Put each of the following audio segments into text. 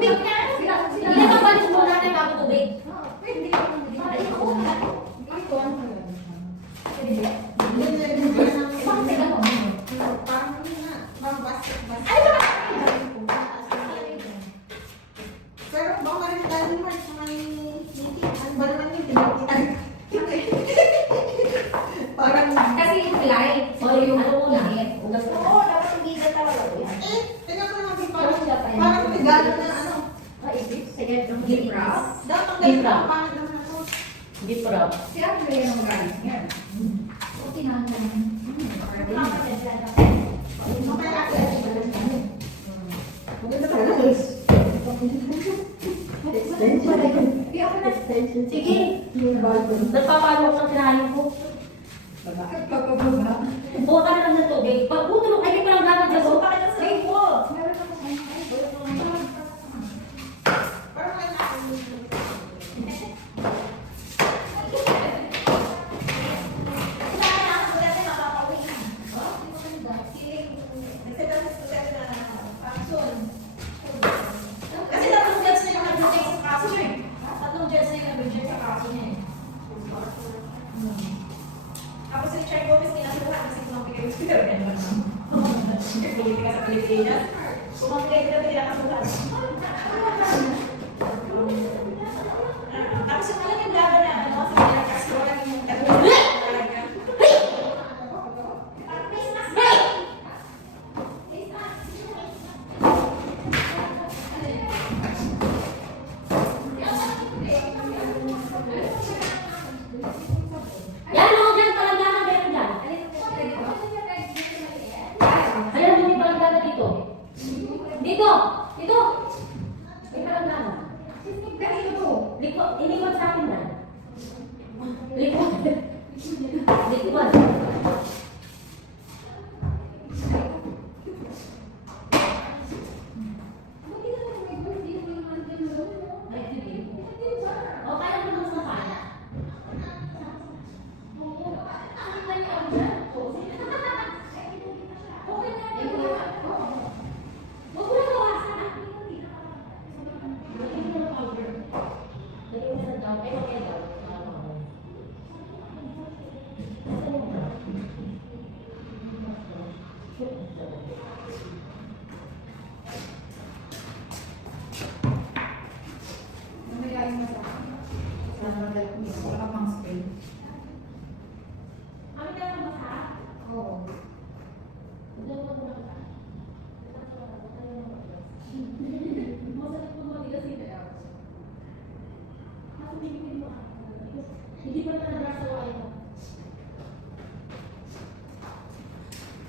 tubig na. Hindi ka balis mo natin bago tubig. Pwede ka lang. Pero baka rin tayo mo sa may meeting. Ano ba naman yung pinagkitan? Parang Kasi yung light. O yung ano na. Ugas na. oo, dapat hindi na talaga yan. Tingnan mo natin parang tigalo na ano. Sige, yung deep wrap. Dapat Deep ganito wrap. ang pangat naman ako. Deep wrap. Siya ang gaya ng galing yan. Okay na lang. Mamaya ako yan. Maganda talaga. Sige. Nagpapalo ko sa tinahin ko. Buka ka na lang ng tubig. Pag butulog, ay pa lang dapat sa sopa. Ay po. Parang may nakakalimutan. Kasi tatlong jets na yung nag-reject sa kaso niya eh. Tatlong jets na yung nag-reject sa kaso niya eh. Tapos si Chair Gomez kinasuhan kasi kumapigay yung speaker. Kaya naman politika sa Pilipinas. Kumapigay sila pinakasuhan. Tapos yung talagang laban na ano, sa mga kasuhan yung talaga. Yan o, dyan. Palanggana, meron dyan. Ayan, may palanggana dito. Dito! Dito! May palanggana. Likod, ilikod sa akin yan. Likod. Likod. O, kaya mo nang sa kaya.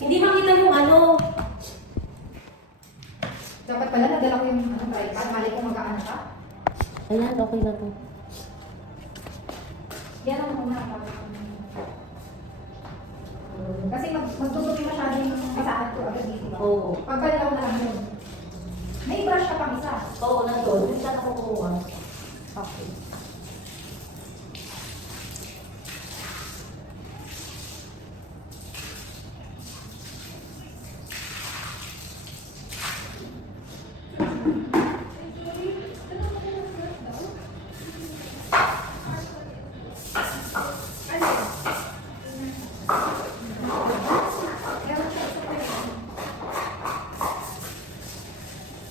Hindi makita yung ano. Dapat pala nadala ko yung ano, tripod. Mali ko mag-aano ka. Ayan, okay na to. Yan ang muna. Kasi magtutuloy masyado yung kasakit ko agad dito. Oo. Pagkalaw na lang yun. May brush ka pang isa. Oo, nandun. Saan ako kukuha? Okay.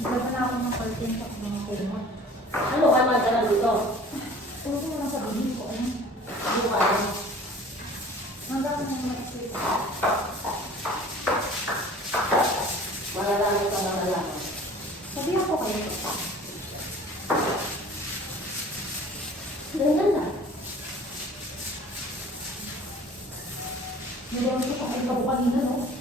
Gaba na ako ng curtain sa mga kumot. Ano ka magdala dito? Puro ko lang sabihin ko. Ano? Ano ka? Hanggang na ma-explain. Malalaman ka na malalaman. Sabihan ko kayo. Ganyan na. Nilawag ko pa kayo kanina, no?